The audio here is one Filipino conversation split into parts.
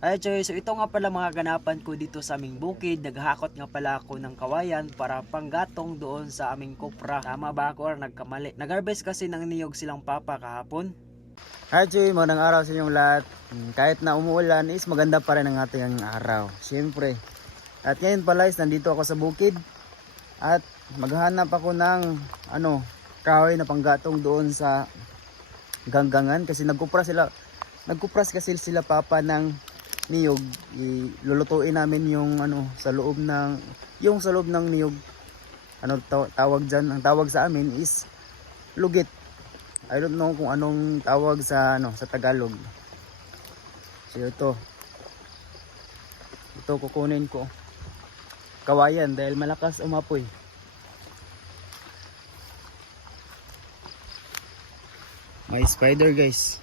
Ay, Choy, so ito nga pala mga ganapan ko dito sa aming bukid. Naghakot nga pala ako ng kawayan para panggatong doon sa aming kopra. Tama ba ako or nagkamali? Nag-harvest kasi ng niyog silang papa kahapon. Hi Joy, magandang araw sa inyong lahat. Kahit na umuulan is maganda pa rin ang ating araw. Siyempre. At ngayon pala is nandito ako sa bukid. At maghahanap ako ng kahoy na panggatong doon sa ganggangan. Kasi nagkupras kasi sila papa ng niyog. Ilulutuin namin yung sa loob ng niyog. Tawag dyan? Ang tawag sa amin is lugit. I don't know kung anong tawag sa sa Tagalog. So ito kukunin ko kawayan dahil malakas umapoy. May spider guys.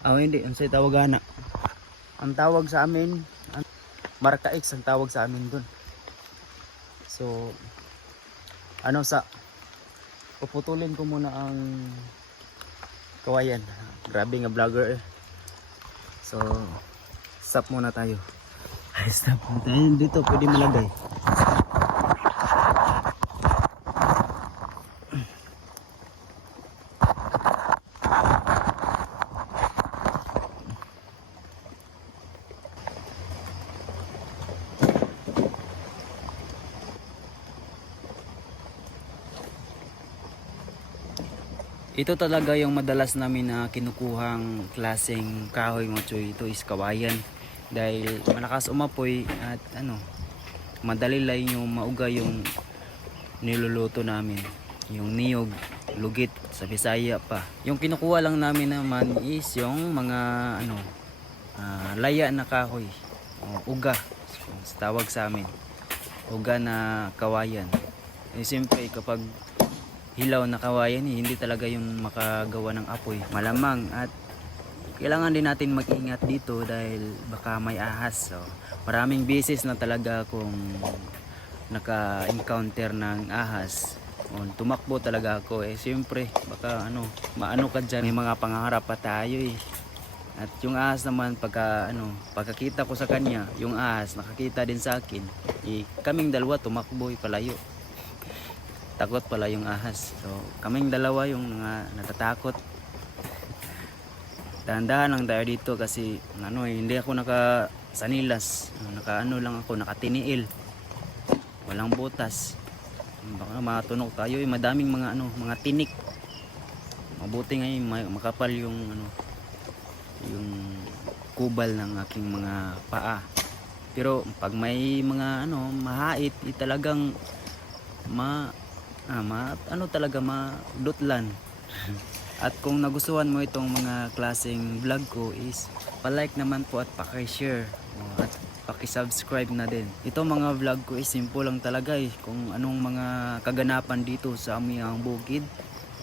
Hindi, ang tawag na. Ang tawag sa amin Marka X ang tawag sa amin dun. So puputulin ko muna ang kawayan. Grabe nga vlogger eh. So stop muna tayo. Stop muna tayo. Dito pwede malagay. Ito talaga yung madalas namin na kinukuhang klaseng kahoy mga Choy. Ito is kawayan. Dahil malakas umapoy at madali lang yung mauga yung niluluto namin. Yung niyog, lugit, sa Bisaya pa. Yung kinukuha lang namin naman is yung mga laya na kahoy. Uga. So, tawag sa amin. Uga na kawayan. Siyempre kapag hilaw na kawayan hindi talaga yung makagawa ng apoy malamang at kailangan din natin mag-ingat dito dahil baka may ahas. So maraming beses na talaga kung naka-encounter ng ahas tumakbo talaga ako siyempre baka maano ka dyan, may mga pangarap pa tayo at yung ahas naman pagkakita ko sa kanya yung ahas nakakita din sa akin kaming dalawa tumakbo palayo. Takot pala yung ahas. So kaming dalawa yung natatakot. Dahan-dahan lang tayo dito kasi hindi ako nakasanilas. Lang ako, nakatiniil. Walang butas. Baka matunog tayo madaming mga tinik. Mabuti ngayon makapal yung yung kubal ng aking mga paa. Pero pag may mga mahait, talagang talaga madutlan. At kung nagustuhan mo itong mga klaseng vlog ko is pa-like naman po at paki-share at paki-subscribe na din. Itong mga vlog ko is simple lang talaga kung anong mga kaganapan dito sa aming bukid,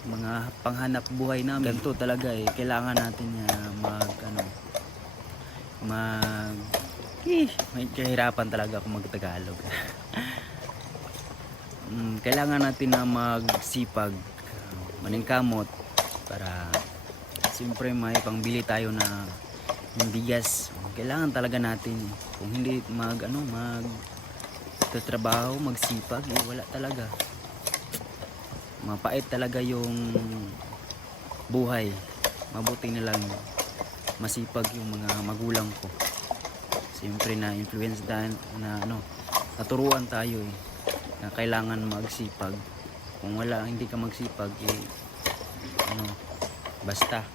mga panghanap buhay namin. Ganito talaga kailangan natin may kahirapan talaga ako mag-Tagalog. Kailangan natin na magsipag, maningkamot para siyempre may pangbili tayo na ng bigas. Kailangan talaga natin kung hindi magtatrabaho, magsipag wala talaga. Mapait talaga yung buhay. Mabuti na lang masipag yung mga magulang ko. Siyempre na influence naturuan tayo na kailangan magsipag. Kung hindi ka magsipag basta.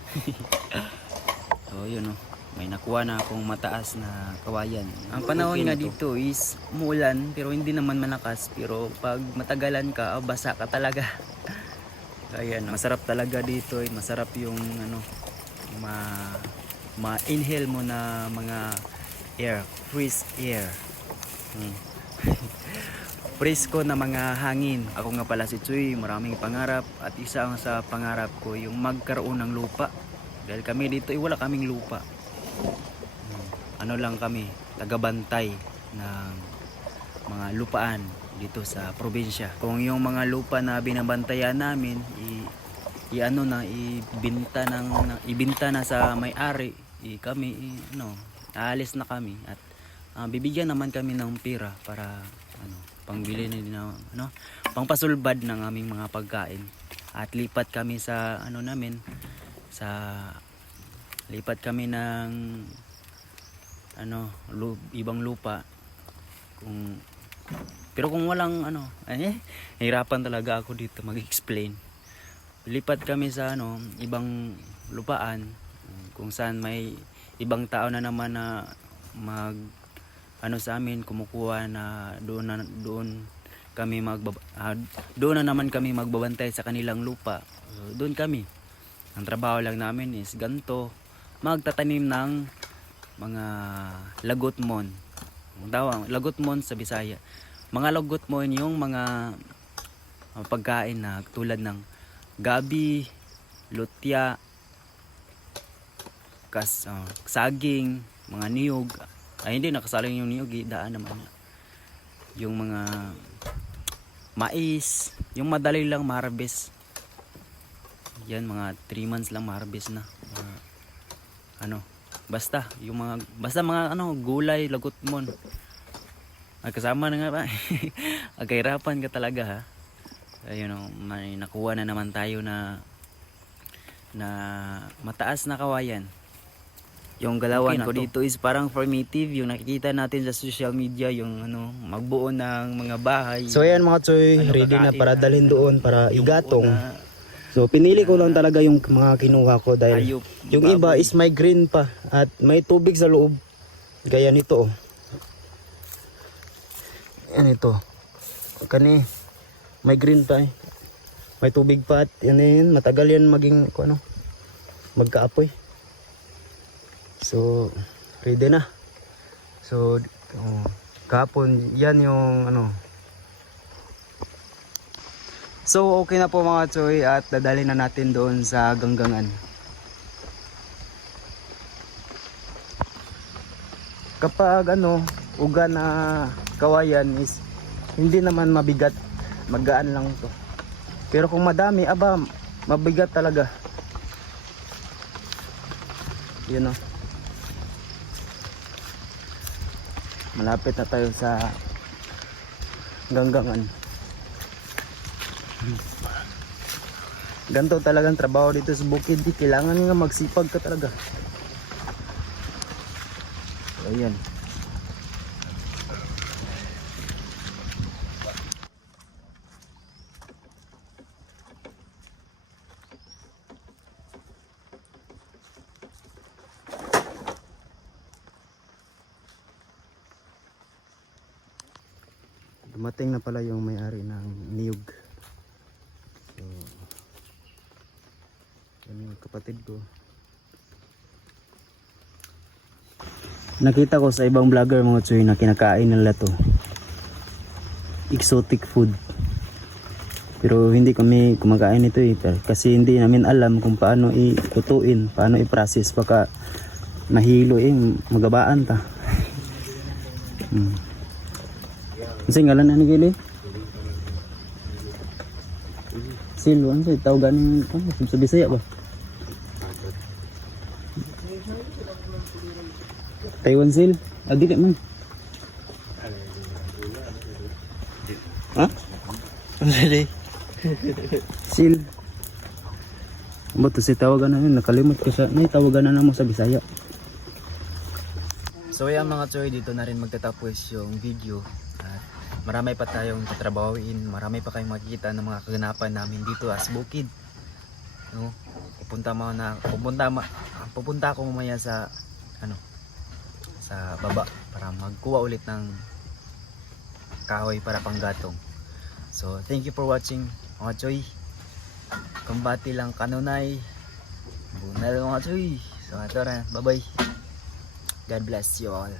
So yun may nakuha na akong mataas na kawayan. Ang panahon nga dito is umuulan pero hindi naman malakas, pero pag matagalan ka basa ka talaga. Kaya masarap talaga dito masarap yung ma-inhale mo na mga fresh air. Presko na mga hangin. Ako nga pala si Choy, maraming pangarap at isa sa pangarap ko yung magkaroon ng lupa. Dahil kami dito wala kaming lupa. Lang kami, tagabantay ng mga lupaan dito sa probinsya. Kung yung mga lupa na binabantayan namin ibinta na sa may-ari, kami aalis na kami at bibigyan naman kami ng pera para pangbili na pangpasulbad ng aming mga pagkain. At lipat kami sa lipat kami ng ibang lupa. Pero kung walang hirapan talaga ako dito mag-explain. Lipat kami sa ibang lupaan kung saan may ibang tao na naman na sa amin kumukuha na doon na naman kami magbabantay sa kanilang lupa. So, doon kami. Ang trabaho lang namin is ganto, magtatanim ng mga lagutmon. Lagutmon sa Bisaya. Mga lagutmon yung mga pagkain na tulad ng gabi, lutya, saging, mga niyog. Ay hindi nakasalang yung niyog, daan naman. Yung mga mais, yung madali lang ma-harvest. Yan mga 3 months lang ma-harvest na. Basta mga gulay, lagutmon. Ay kasama na nga ba? Agkahirapan ka talaga ha. Ayun may nakuha na naman tayo na mataas na kawayan. Yung galawan ko dito is parang primitive, yung nakikita natin sa social media, yung magbuo ng mga bahay. So ayan mga Choy, ready na para dalhin doon para igatong. So pinili ko lang talaga yung mga kinuha ko dahil yung iba is may green pa at may tubig sa loob. Gaya nito. Yan ito. Kani may green pa eh. May tubig pa at yan matagal yan maging magkaapoy. So ready na. So kahapon yan yung So okay na po mga Choy at dadalhin na natin doon sa ganggangan. Kapag uga na kawayan is hindi naman mabigat, magaan lang to. Pero kung madami, mabigat talaga. Yun malapit na tayo sa ganggangan. Ganto talagang trabaho dito sa bukid. Kailangan nga magsipag ka talaga. Ayan. Dumating na pala yung may-ari ng niyog. So, yan yung kapatid ko. Nakita ko sa ibang vlogger mga Choy na kinakain nila to. Exotic food. Pero hindi kami kumakain ito kasi hindi namin alam kung paano ikutuin, paano i-process baka mahilo magabaan ta. Kasi ngalan na ni Gili? Sil, ano sa'yo? Tawagan ng sa Bisaya ba? Taiwan Sil? Di man. Ha? Ano sa'yo? Sil. Ano ba ito si tawagan na yun? Nakalimot ko sa... May tawagan na mo sa Bisaya. So yan mga Choy, dito na rin magtatapos yung video. Marami pa tayong tatrabawin, marami pa kayong makikita ng mga kaganapan namin dito sa bukid. Pupunta ako mamaya sa baba para magkuha ulit ng kahoy para panggatong. So thank you for watching mga Choy. Kumbati lang kanunay. Bunal mga Choy. So ito na, bye bye. God bless you all.